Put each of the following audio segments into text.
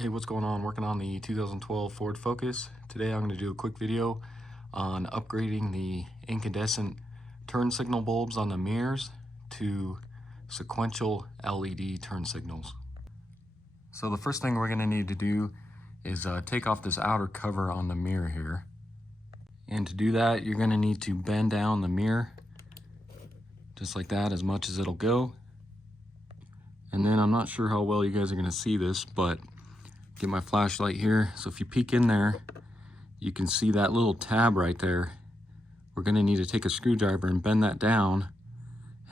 Hey, what's going on? Working on the 2012 Ford Focus. Today I'm going to do a quick video on upgrading the incandescent turn signal bulbs on the mirrors to sequential LED turn signals. So the first thing we're going to need to do is take off this outer cover on the mirror here. And to do that, you're going to need to bend down the mirror just like that, as much as it'll go. And then I'm not sure how well you guys are going to see this, but get my flashlight here. So if you peek in there, you can see that little tab right there. We're going to need to take a screwdriver and bend that down.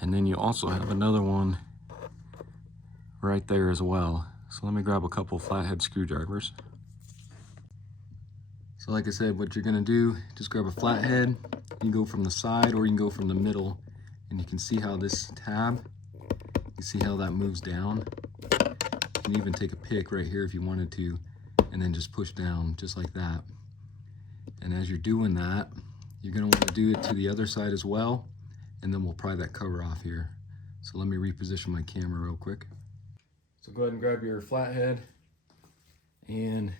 And then you also have another one right there as well. So let me grab a couple flathead screwdrivers. So like I said, what you're going to do, just grab a flathead. You can go from the side or you can go from the middle. And you can see how this tab, you see how that moves down. You can even take a pick right here if you wanted to, and then just push down just like that. And as you're doing that, you're going to want to do it to the other side as well, and then we'll pry that cover off here. So let me reposition my camera real quick. So go ahead and grab your flathead and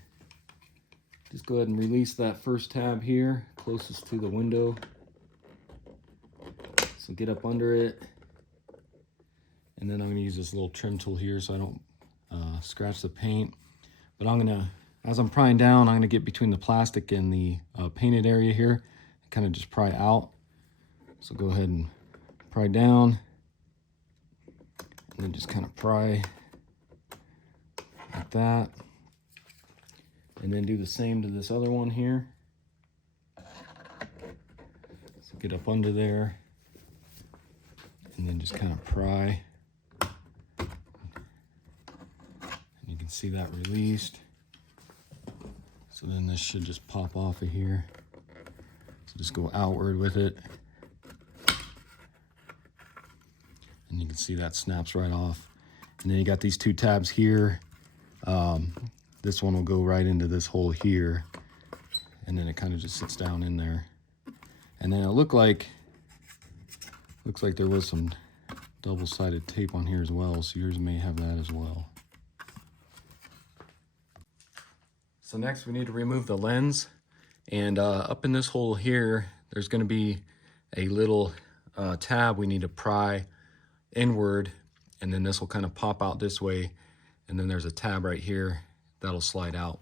just go ahead and release that first tab here closest to the window. So get up under it, and then I'm going to use this little trim tool here so I don't scratch the paint. But I'm gonna, as I'm prying down, I'm gonna get between the plastic and the painted area here and kind of just pry out. So go ahead and pry down and then just kind of pry like that, and then do the same to this other one here. So get up under there and then just kind of pry. See that released. So then this should just pop off of here. So just go outward with it. And you can see that snaps right off. And then you got these two tabs here. This one will go right into this hole here. And then it kind of just sits down in there. And then it looks like there was some double-sided tape on here as well. So yours may have that as well. So next we need to remove the lens, and up in this hole here, there's going to be a little tab we need to pry inward, and then this will kind of pop out this way, and then there's a tab right here that'll slide out.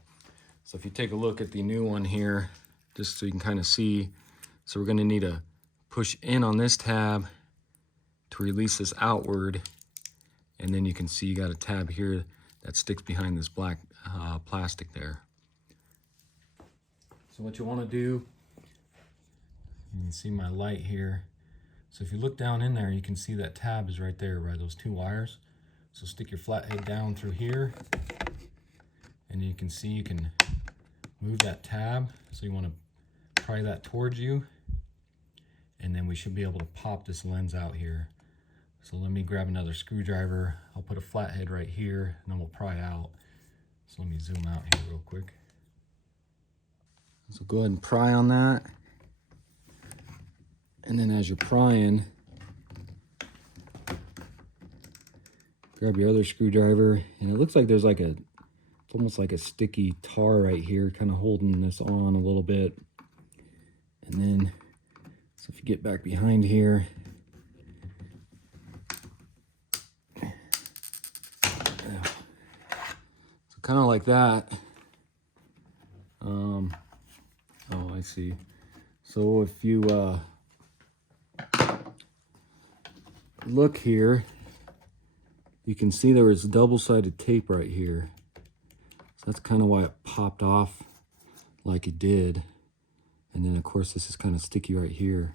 So if you take a look at the new one here, just so you can kind of see, so we're going to need to push in on this tab to release this outward, and then you can see you got a tab here that sticks behind this black plastic there. So what you want to do, you can see my light here. So if you look down in there, you can see that tab is right there, right? Those two wires. So stick your flathead down through here, and you can see you can move that tab. So you want to pry that towards you, and then we should be able to pop this lens out here. So let me grab another screwdriver. I'll put a flathead right here, and then we'll pry out. So let me zoom out here real quick. So go ahead and pry on that. And then as you're prying, grab your other screwdriver. And it looks like there's like it's almost like a sticky tar right here, kind of holding this on a little bit. And then, so if you get back behind here, so kind of like that. Oh, I see. So if you look here, you can see there was double-sided tape right here. So that's kind of why it popped off like it did. And then of course this is kind of sticky right here.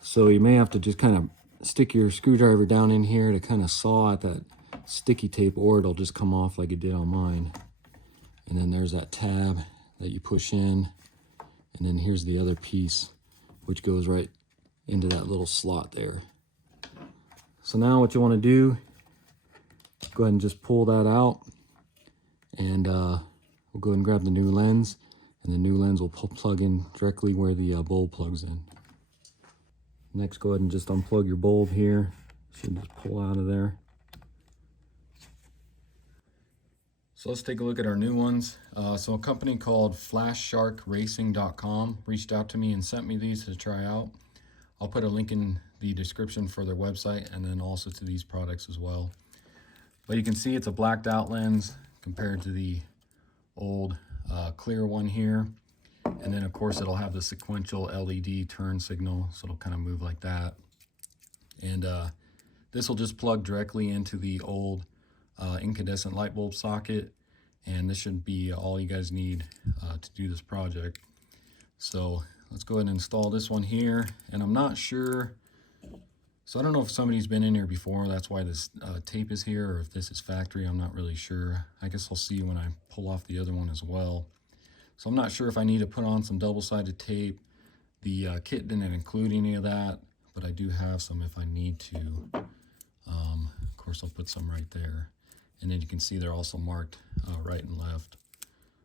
So you may have to just kind of stick your screwdriver down in here to kind of saw at that sticky tape, or it'll just come off like it did on mine. And then there's that tab that you push in, and then here's the other piece which goes right into that little slot there. So now what you want to do, go ahead and just pull that out, and we'll go ahead and grab the new lens, and the new lens will plug in directly where the bulb plugs in. Next, go ahead and just unplug your bulb here. Should just pull out of there. So let's take a look at our new ones. So a company called FlashSharkRacing.com reached out to me and sent me these to try out. I'll put a link in the description for their website and then also to these products as well. But you can see it's a blacked out lens compared to the old clear one here. And then of course it'll have the sequential LED turn signal, so it'll kind of move like that. And this will just plug directly into the old incandescent light bulb socket, and this should be all you guys need to do this project. So let's go ahead and install this one here. And I'm not sure, so I don't know if somebody's been in here before, that's why this tape is here, or if this is factory, I'm not really sure. I guess I'll see when I pull off the other one as well. So I'm not sure if I need to put on some double-sided tape. The kit didn't include any of that, but I do have some if I need to. Of course, I'll put some right there. And then you can see they're also marked right and left.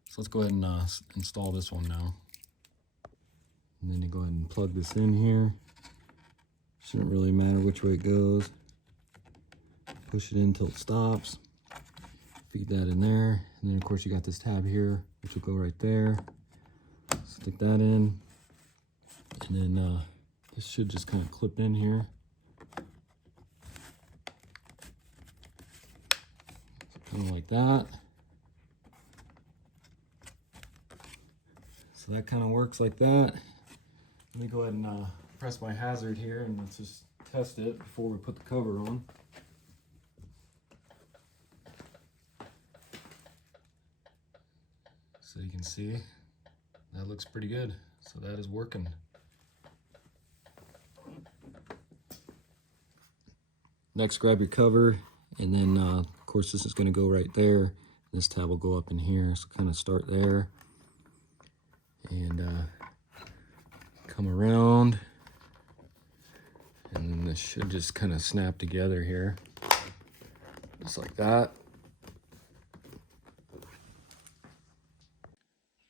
So let's go ahead and install this one now. And then you go ahead and plug this in here. Shouldn't really matter which way it goes. Push it in until it stops. Feed that in there. And then of course you got this tab here, which will go right there. Stick that in. And then this should just kind of clip in here. Kind of like that. So that kind of works like that. Let me go ahead and press my hazard here and let's just test it before we put the cover on. So you can see that looks pretty good. So that is working. Next, grab your cover, and then of course this is going to go right there. This tab will go up in here, so kind of start there and come around, and then this should just kind of snap together here, just like that.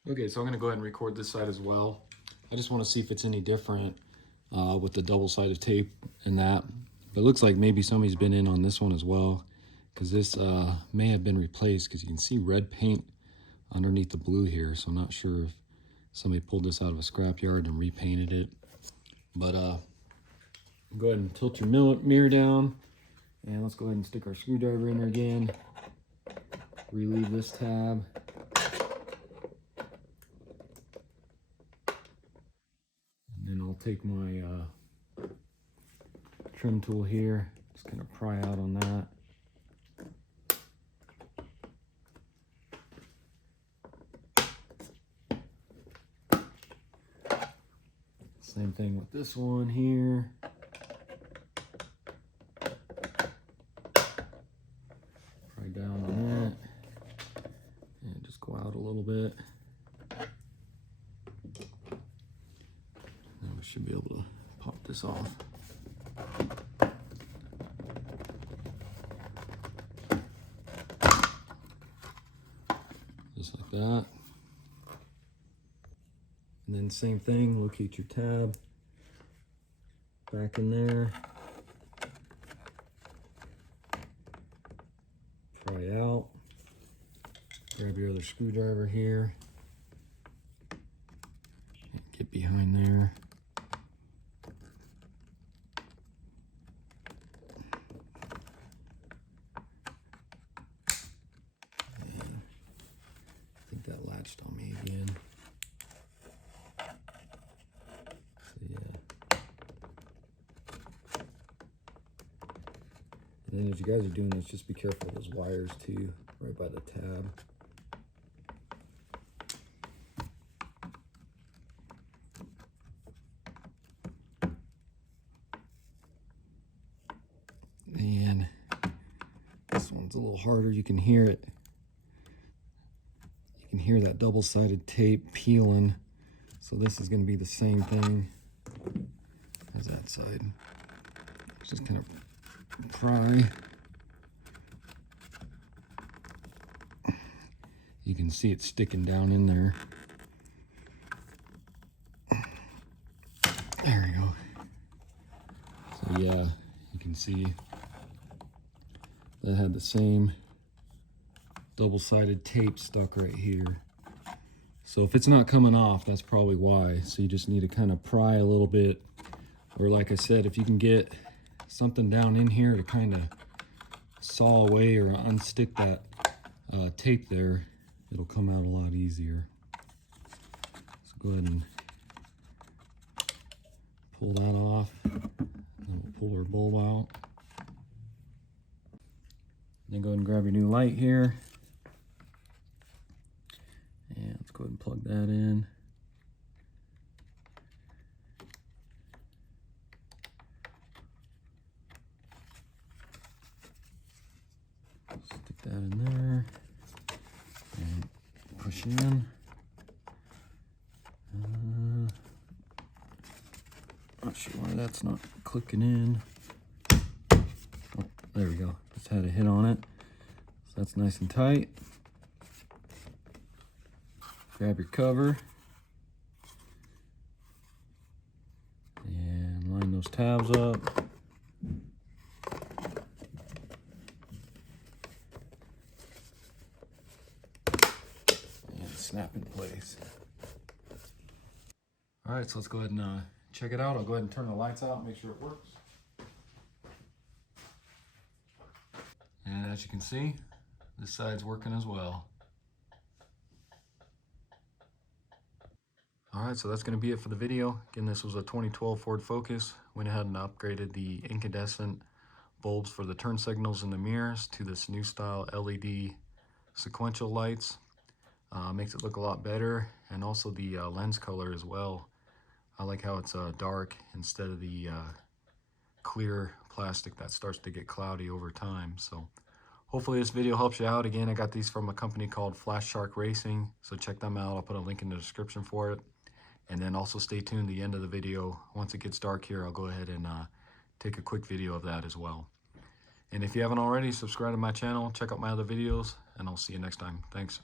Okay, so I'm going to go ahead and record this side as well. I just want to see if it's any different with the double-sided tape and that. But it looks like maybe somebody's been in on this one as well, because this may have been replaced, because you can see red paint underneath the blue here. So I'm not sure if somebody pulled this out of a scrapyard and repainted it. But go ahead and tilt your mirror down, and let's go ahead and stick our screwdriver in there again. Relieve this tab. I'll take my trim tool here, just kind of pry out on that. Same thing with this one here. Pry down on that and just go out a little bit. We should be able to pop this off. Just like that. And then same thing, locate your tab back in there. Pry out. Grab your other screwdriver here. Get behind there. That latched on me again. So yeah. And then as you guys are doing this, just be careful of those wires too, right by the tab. And this one's a little harder, you can hear it. You can hear that double-sided tape peeling. So this is going to be the same thing as that side. Just kind of pry. You can see it sticking down in there. There we go. So yeah, you can see that had the same double-sided tape stuck right here. So if it's not coming off, that's probably why. So you just need to kind of pry a little bit. Or like I said, if you can get something down in here to kind of saw away or unstick that tape there, it'll come out a lot easier. So go ahead and pull that off. Then we'll pull our bulb out. Then go ahead and grab your new light here. And let's go ahead and plug that in. Stick that in there and push in. Not sure why that's not clicking in. Oh, there we go. Just had a hit on it. So that's nice and tight. Grab your cover and line those tabs up. And snap in place. All right, so let's go ahead and check it out. I'll go ahead and turn the lights out, make sure it works. And as you can see, this side's working as well. All right, so that's going to be it for the video. Again, this was a 2012 Ford Focus. Went ahead and upgraded the incandescent bulbs for the turn signals in the mirrors to this new style LED sequential lights. Makes it look a lot better, and also the lens color as well. I like how it's dark instead of the clear plastic that starts to get cloudy over time. So hopefully this video helps you out. Again, I got these from a company called Flash Shark Racing, so check them out. I'll put a link in the description for it. And then also stay tuned to the end of the video. Once it gets dark here, I'll go ahead and take a quick video of that as well. And if you haven't already, subscribe to my channel, check out my other videos, and I'll see you next time. Thanks.